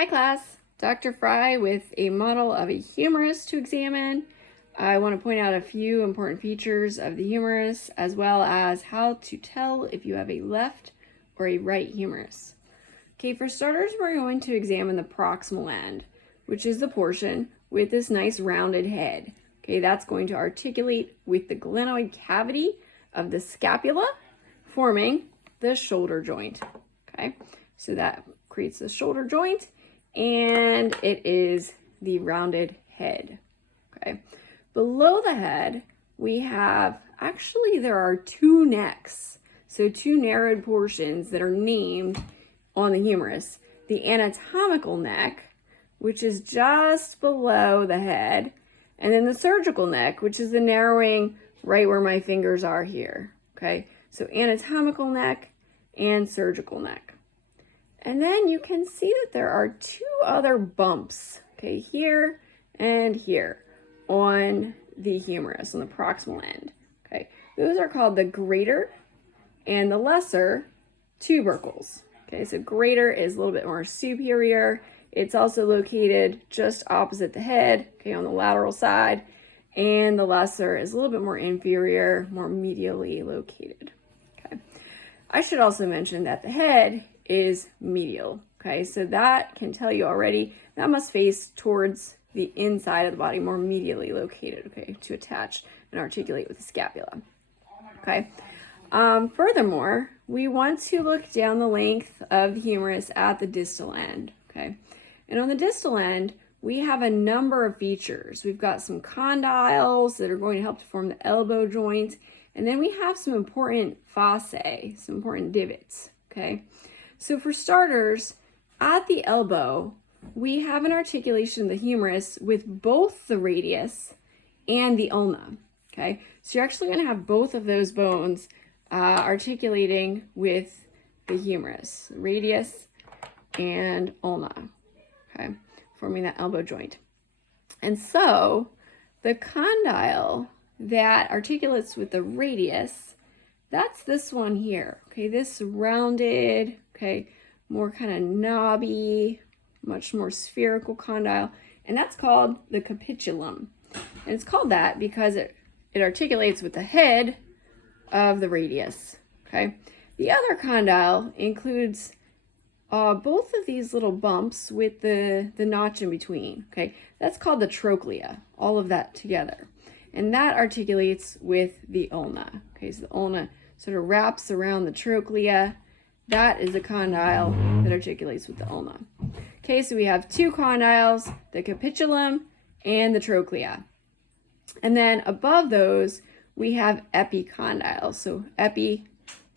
Hi class, Dr. Fry with a model of a humerus to examine. I want to point out a few important features of the humerus as well as how to tell if you have a left or a right humerus. Okay, for starters, we're going to examine the proximal end, which is the portion with this nice rounded head. Okay, that's going to articulate with the glenoid cavity of the scapula, forming the shoulder joint. Okay, so that creates the shoulder joint, and it is the rounded head. Okay, below the head, we have, actually there are two necks, so two narrowed portions that are named on the humerus. The anatomical neck, which is just below the head, and then the surgical neck, which is the narrowing right where my fingers are here. Okay, so anatomical neck and surgical neck. And then you can see that there are two other bumps, okay, here and here on the humerus, on the proximal end. Okay, those are called the greater and the lesser tubercles. Okay, so greater is a little bit more superior. It's also located just opposite the head, okay, on the lateral side, and the lesser is a little bit more inferior, more medially located. Okay, I should also mention that the head is medial. Okay, so that can tell you already that must face towards the inside of the body, more medially located, okay, to attach and articulate with the scapula. Okay, furthermore, we want to look down the length of the humerus at the distal end. Okay, and on the distal end, we have a number of features. We've got some condyles that are going to help to form the elbow joint, and then we have some important fossae, some important divots. Okay, so for starters, at the elbow, we have an articulation of the humerus with both the radius and the ulna. Okay, so you're actually going to have both of those bones articulating with the humerus, radius and ulna, okay, forming that elbow joint. And so the condyle that articulates with the radius, that's this one here, okay, this rounded, okay, more kind of knobby, much more spherical condyle, and that's called the capitulum. And it's called that because it articulates with the head of the radius, okay? The other condyle includes both of these little bumps with the notch in between, okay? That's called the trochlea, all of that together. And that articulates with the ulna, okay? So the ulna sort of wraps around the trochlea. That is a condyle that articulates with the ulna. Okay, so we have two condyles, the capitulum and the trochlea. And then above those, we have epicondyles. So epi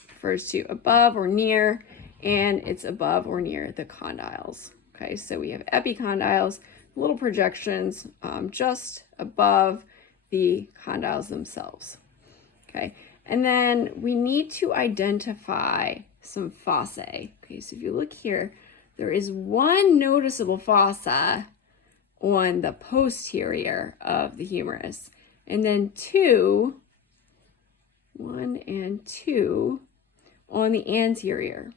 refers to above or near, and it's above or near the condyles. Okay, so we have epicondyles, little projections just above the condyles themselves. Okay, and then we need to identify some fossae. Okay, so if you look here, there is one noticeable fossa on the posterior of the humerus, and then one and two on the anterior.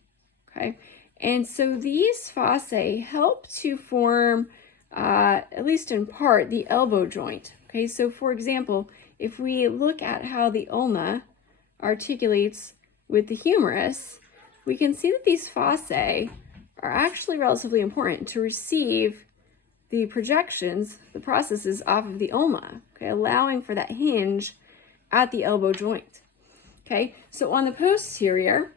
Okay, and so these fossae help to form, at least in part, the elbow joint. Okay, so for example, if we look at how the ulna articulates with the humerus, we can see that these fossae are actually relatively important to receive the projections, the processes off of the ulna, okay, allowing for that hinge at the elbow joint. Okay, so on the posterior,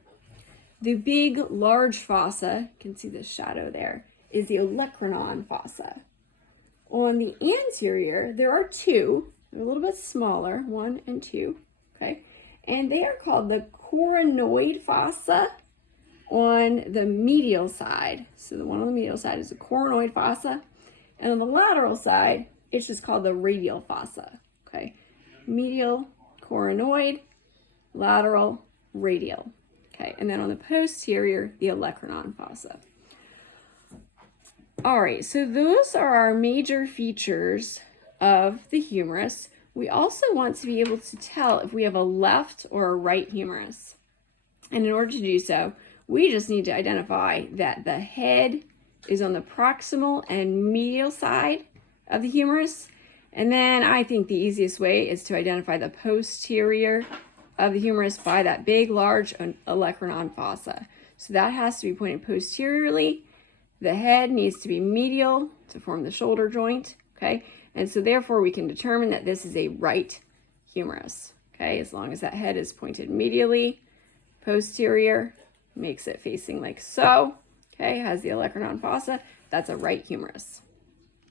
the big, large fossa, you can see the shadow there, is the olecranon fossa. On the anterior, there are two, they're a little bit smaller, 1 and 2, okay, and they are called the coronoid fossa on the medial side. So the one on the medial side is the coronoid fossa, and on the lateral side, it's just called the radial fossa, okay? Medial, coronoid, lateral, radial, okay? And then on the posterior, the olecranon fossa. All right, so those are our major features of the humerus. We also want to be able to tell if we have a left or a right humerus. And in order to do so, we just need to identify that the head is on the proximal and medial side of the humerus. And then I think the easiest way is to identify the posterior of the humerus by that big, large olecranon fossa. So that has to be pointed posteriorly. The head needs to be medial to form the shoulder joint, okay? And so therefore we can determine that this is a right humerus, okay? As long as that head is pointed medially, posterior, makes it facing like so, okay? Has the olecranon fossa, that's a right humerus.